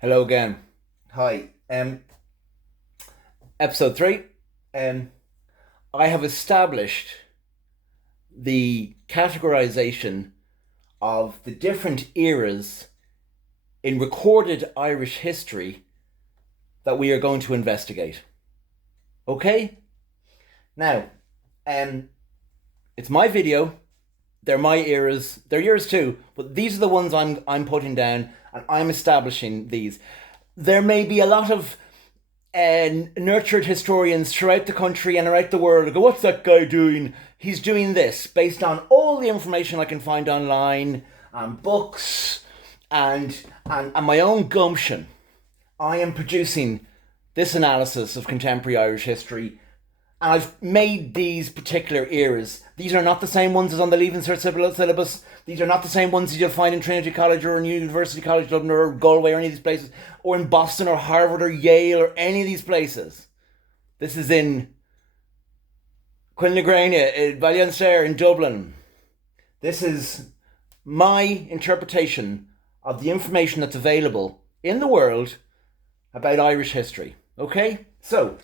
Hello again. Hi. Episode 3. I have established the categorization of the different eras in recorded Irish history that we are going to investigate. Okay? Now, it's my video. They're my eras. They're yours too, but these are the ones I'm putting down, and I'm establishing these. There may be a lot of nurtured historians throughout the country and around the world who go, "What's that guy doing? He's doing this," based on all the information I can find online and books and my own gumption. I am producing this analysis of contemporary Irish history, and I've made these particular eras. These are not the same ones as on the Leaving Cert syllabus. These are not the same ones you'll find in Trinity College or in University College Dublin or Galway or any of these places, or in Boston or Harvard or Yale or any of these places. This is in Quinlagrania, in Ballianstair, in Dublin. This is my interpretation of the information that's available in the world about Irish history. Okay? So,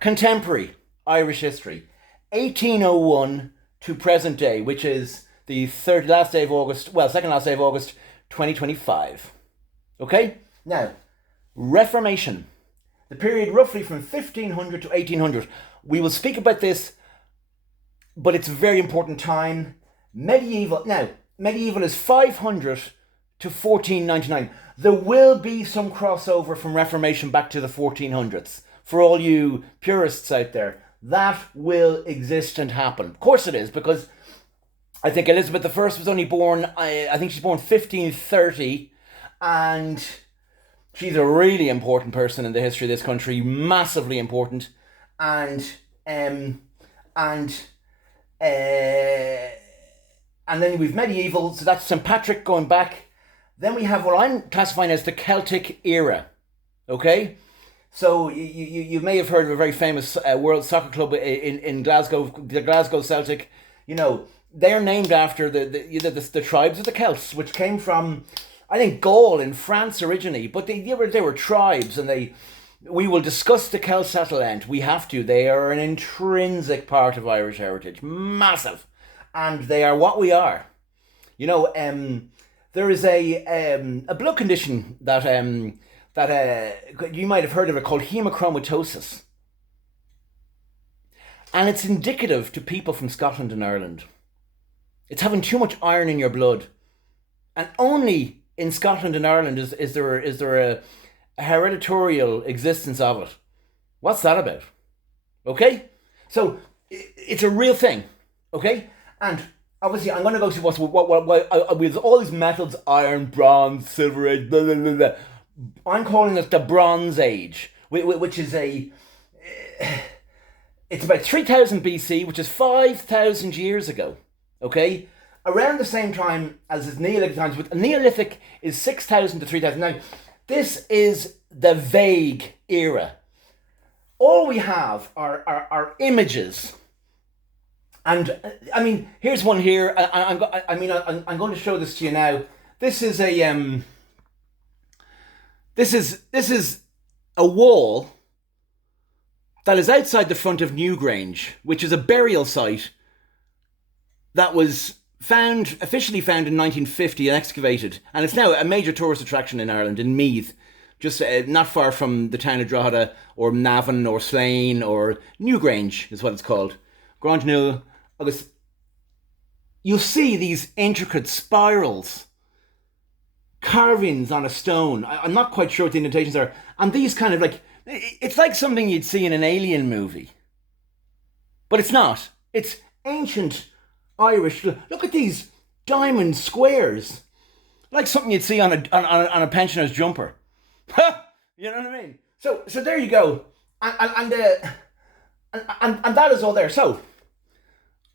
contemporary Irish history, 1801 to present day, which is the second last day of August, 2025. Okay? Now, Reformation, the period roughly from 1500 to 1800. We will speak about this, but it's a very important time. Medieval is 500 to 1499. There will be some crossover from Reformation back to the 1400s. For all you purists out there, that will exist and happen. Of course it is, because I think Elizabeth I was only born, I think she's born 1530, and she's a really important person in the history of this country, massively important, and then we've medieval, so that's St. Patrick going back. Then we have what I'm classifying as the Celtic era, okay? So you may have heard of a very famous World Soccer Club in Glasgow, the Glasgow Celtic. You know, they're named after the tribes of the Celts, which came from, I think, Gaul in France originally. But they were tribes, and we will discuss the Celts at length. We have to. They are an intrinsic part of Irish heritage, massive, and they are what we are. You know, there is a blood condition that you might have heard of it, called hemochromatosis. And it's indicative to people from Scotland and Ireland. It's having too much iron in your blood. And only in Scotland and Ireland is there a hereditary existence of it. What's that about? Okay? So, it's a real thing. Okay? And obviously, I'm going to go see what with all these metals, iron, bronze, silver age, blah, blah, blah, blah. I'm calling it the Bronze Age, which is it's about 3000 BC, which is 5,000 years ago, okay? Around the same time as the Neolithic times, but Neolithic is 6,000 to 3,000. Now, this is the vague era. All we have are images. And, I mean, here's one here. I'm going to show this to you now. This is This is a wall that is outside the front of Newgrange, which is a burial site that was officially found in 1950 and excavated. And it's now a major tourist attraction in Ireland, in Meath, just not far from the town of Drogheda or Navan or Slane or Newgrange is what it's called. Grand New August. You'll see these intricate spirals, carvings on a stone. I'm not quite sure what the indentations are. And these kind of it's like something you'd see in an alien movie. But it's not. It's ancient Irish. Look at these diamond squares. Like something you'd see on a pensioner's jumper. You know what I mean? So there you go. And that is all there. So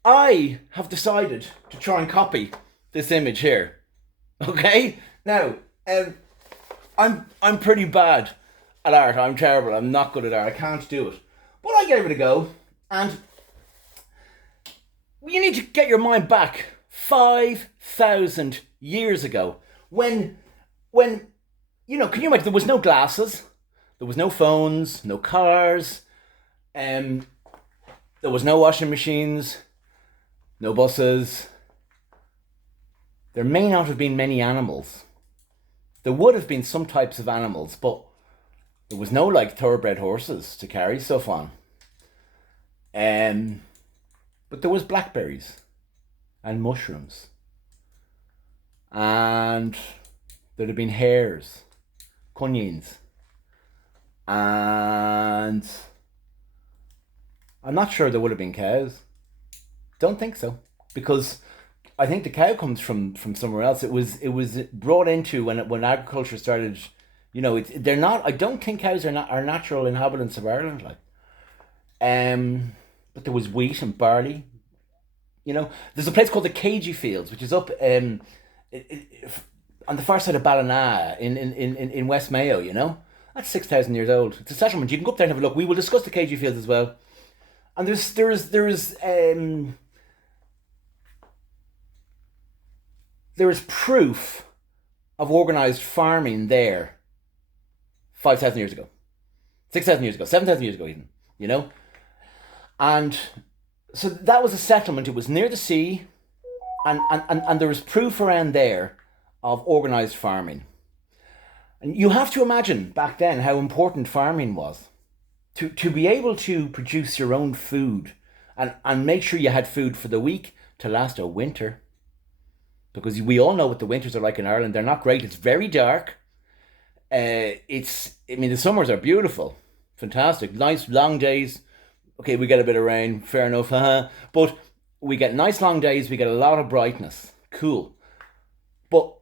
I have decided to try and copy this image here. Okay? Now, I'm pretty bad at art. I'm terrible. I'm not good at art. I can't do it. But I gave it a go. And you need to get your mind back 5,000 years ago when can you imagine? There was no glasses, there was no phones, no cars, um, there was no washing machines, no buses. There may not have been many animals. There would have been some types of animals, but there was no like thoroughbred horses to carry stuff on. Um, but there was blackberries and mushrooms, and there'd have been hares, cunions, and I'm not sure there would have been cows. Don't think so, because I think the cow comes from somewhere else. It was brought into when agriculture started. They're not. I don't think cows are natural inhabitants of Ireland. Like, but there was wheat and barley. There's a place called the Cagey Fields, which is up on the far side of Ballina in West Mayo. That's 6,000 years old. It's a settlement. You can go up there and have a look. We will discuss the Cagey Fields as well. And there is proof of organized farming there 5,000 years ago, 6,000 years ago, 7,000 years ago, even. And so that was a settlement. It was near the sea, and there was proof around there of organized farming. And you have to imagine back then how important farming was. To be able to produce your own food and make sure you had food for the week to last a winter. Because we all know what the winters are like in Ireland. They're not great. It's very dark. The summers are beautiful. Fantastic. Nice long days. Okay, we get a bit of rain. Fair enough. But we get nice long days. We get a lot of brightness. Cool. But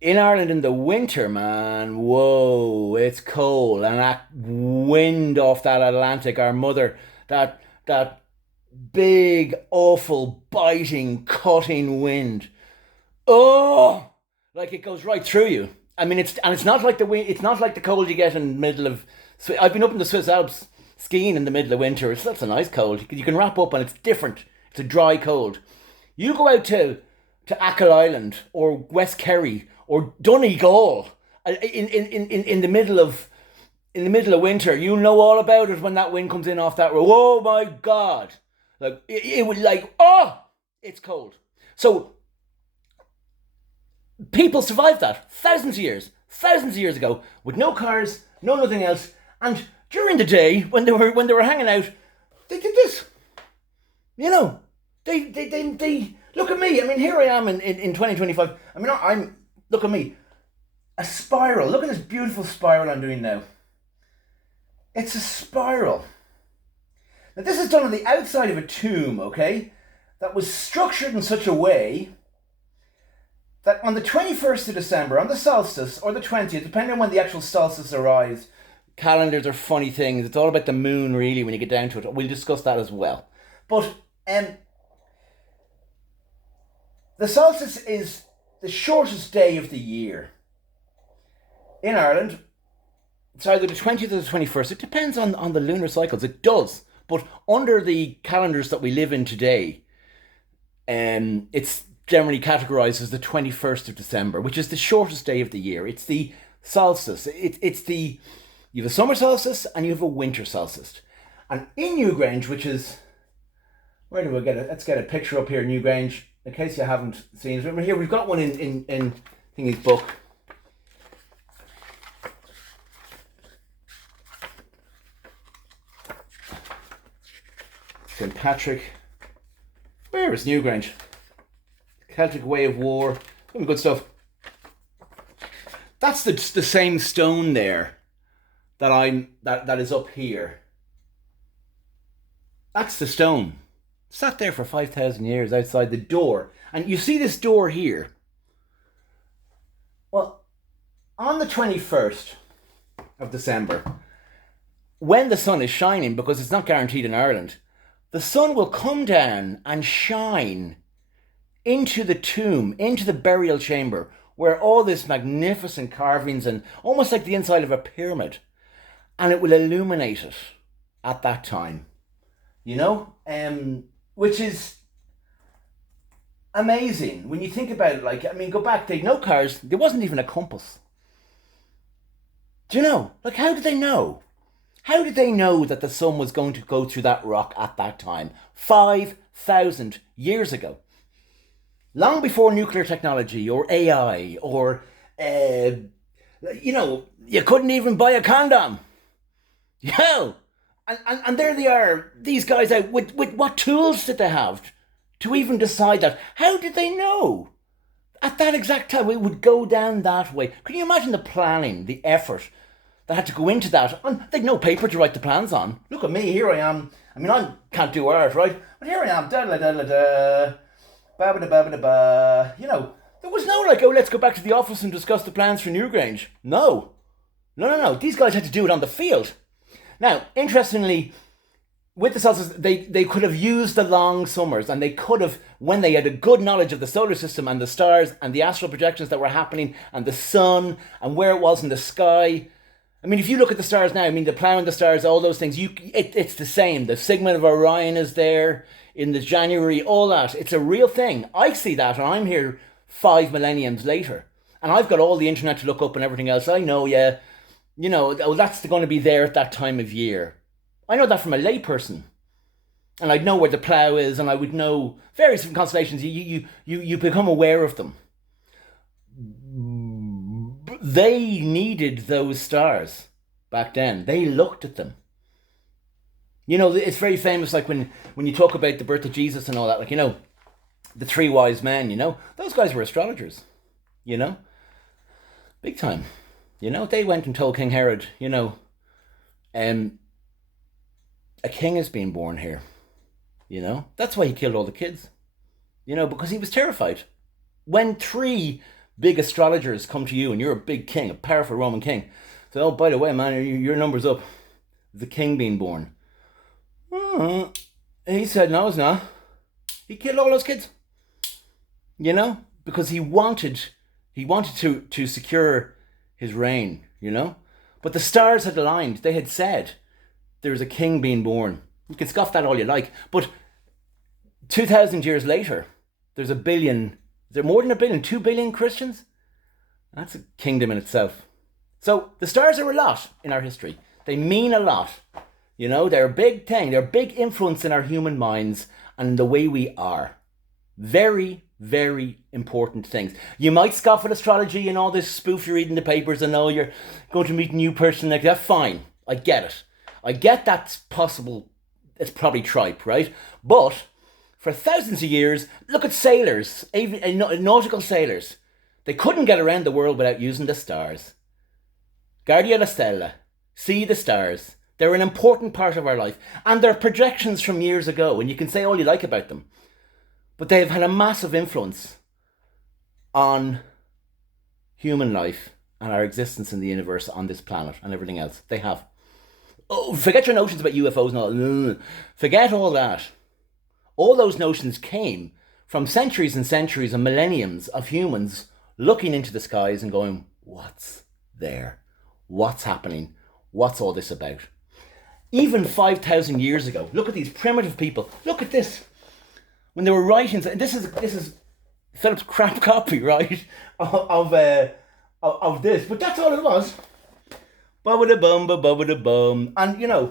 in Ireland in the winter, man, whoa, it's cold. And that wind off that Atlantic, our mother, that big, awful, biting, cutting wind. Oh, like it goes right through you. It's not like the wind. It's not like the cold you get in the middle of. I've been up in the Swiss Alps skiing in the middle of winter. That's a nice cold. You can wrap up and it's different. It's a dry cold. You go out to Achill Island or West Kerry or Donegal in the middle of winter. You know all about it when that wind comes in off that road. Oh my God. Like it would it's cold. So people survived that thousands of years ago with no cars, no nothing else. And during the day when they were hanging out, they did this. They look at me. Here I am in 2025. I'm look at me. A spiral. Look at this beautiful spiral I'm doing now. It's a spiral. Now this is done on the outside of a tomb, okay? That was structured in such a way that on the 21st of December, on the solstice, or the 20th, depending on when the actual solstice arrives, calendars are funny things. It's all about the moon, really, when you get down to it. We'll discuss that as well. But the solstice is the shortest day of the year. In Ireland, it's either the 20th or the 21st. It depends on the lunar cycles. It does. But under the calendars that we live in today, it's generally categorized as the 21st of December, which is the shortest day of the year. It's the solstice. You have a summer solstice and you have a winter solstice. And in Newgrange, which is, where do we get it? Let's get a picture up here, Newgrange, in case you haven't seen it. Here, we've got one in Thingy's book. St. Patrick. Where is Newgrange? Celtic way of war. Some good stuff. That's the same stone there that is up here. That's the stone. Sat there for 5,000 years outside the door. And you see this door here. Well, on the 21st of December, when the sun is shining, because it's not guaranteed in Ireland, the sun will come down and shine into the tomb, into the burial chamber, where all this magnificent carvings and almost like the inside of a pyramid, and it will illuminate it at that time, which is amazing when you think about it. Like, I mean, go back, they had no cars, there wasn't even a compass. Do you know? Like, how did they know? How did they know that the sun was going to go through that rock at that time? 5,000 years ago. Long before nuclear technology or AI or, you couldn't even buy a condom. Yo! And there they are, these guys out with what tools did they have to even decide that? How did they know? At that exact time, it would go down that way. Can you imagine the planning, the effort that had to go into that? And they'd no paper to write the plans on. Look at me, here I am. I mean, I can't do art, right? But here I am, da da da da da, ba ba da ba ba da ba. There was no like, oh, let's go back to the office and discuss the plans for Newgrange. No. No. These guys had to do it on the field. Now, interestingly, with the solstices, they could have used the long summers, and they could have, when they had a good knowledge of the solar system and the stars and the astral projections that were happening and the sun and where it was in the sky. I mean, if you look at the stars now, I mean, the plough and the stars, all those things, it's the same. The segment of Orion is there in the January, all that. It's a real thing. I see that, and I'm here 5 millenniums later, and I've got all the internet to look up and everything else. I know, yeah, that's going to be there at that time of year. I know that from a layperson, and I'd know where the plough is, and I would know various different constellations. You become aware of them. They needed those stars back then. They looked at them. It's very famous, like when you talk about the birth of Jesus and all that, like, the 3 wise men, those guys were astrologers, big time. They went and told King Herod, a king is being born here. That's why he killed all the kids, because he was terrified. When 3 big astrologers come to you and you're a big king, a powerful Roman king, so, oh, by the way, man, your number's up. The king being born. He said, no, it's not. He killed all those kids. Because he wanted to secure his reign, But the stars had aligned. They had said there's a king being born. You can scoff that all you like. But 2,000 years later, there's a billion. Is there more than a billion? 2 billion Christians? That's a kingdom in itself. So the stars are a lot in our history. They mean a lot. They're a big thing. They're a big influence in our human minds and the way we are. Very, very important things. You might scoff at astrology and all this spoof you read in the papers and you're going to meet a new person like that. Fine. I get it. I get that's possible. It's probably tripe, right? But for thousands of years, look at sailors, nautical sailors. They couldn't get around the world without using the stars. Guardia la Stella. See the stars. They're an important part of our life. And they're projections from years ago, and you can say all you like about them. But they've had a massive influence on human life and our existence in the universe, on this planet and everything else. They have. Oh, forget your notions about UFOs and all. Forget all that. All those notions came from centuries and centuries and millenniums of humans looking into the skies and going, what's there? What's happening? What's all this about? Even 5,000 years ago, look at these primitive people. Look at this. When they were writing, this is Philip's crap copy, right, of this, but that's all it was. Ba-ba-da-bum, ba-ba-da-bum. And,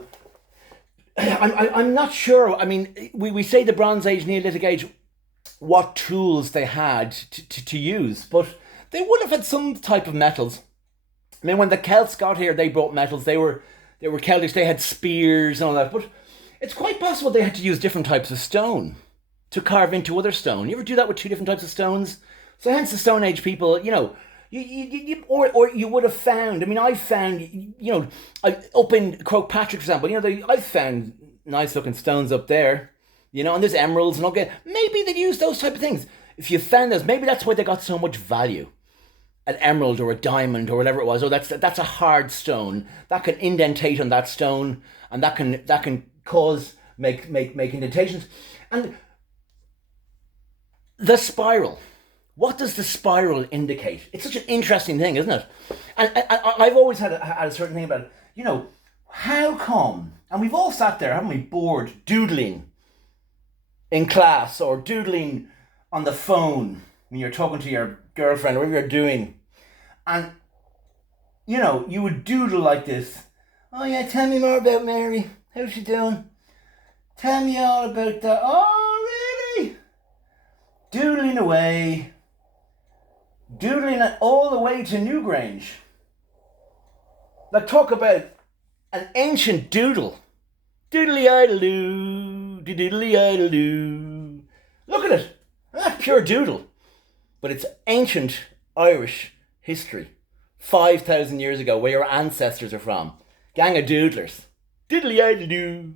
I'm not sure. I mean, we say the Bronze Age, Neolithic Age, what tools they had to use, but they would have had some type of metals. I mean, when the Celts got here, they brought metals. They were Celtics. They had spears and all that. But it's quite possible they had to use different types of stone to carve into other stone. You ever do that with 2 different types of stones? So hence the Stone Age people, or you would have found. I mean, I found, up in Croagh Patrick, for example, I found nice looking stones up there, and there's emeralds and all that. Maybe they'd use those type of things. If you found those, maybe that's why they got so much value. An emerald or a diamond or whatever it was. Oh, that's a hard stone that can indentate on that stone, and that can make indentations. And the spiral. What does the spiral indicate? It's such an interesting thing, isn't it? And I've always had a certain thing about it. How come? And we've all sat there, haven't we, bored, doodling in class or doodling on the phone when you're talking to your girlfriend or whatever you're doing, and you would doodle like this. Oh yeah, tell me more about Mary. How's she doing? Tell me all about that. Oh really? Doodling away, doodling all the way to Newgrange. Like, talk about an ancient doodle. Doodly idle doo, doodly idle doo. Look at it. That's pure doodle. But it's ancient Irish history. 5,000 years ago, where your ancestors are from. Gang of doodlers. Diddly idle doo.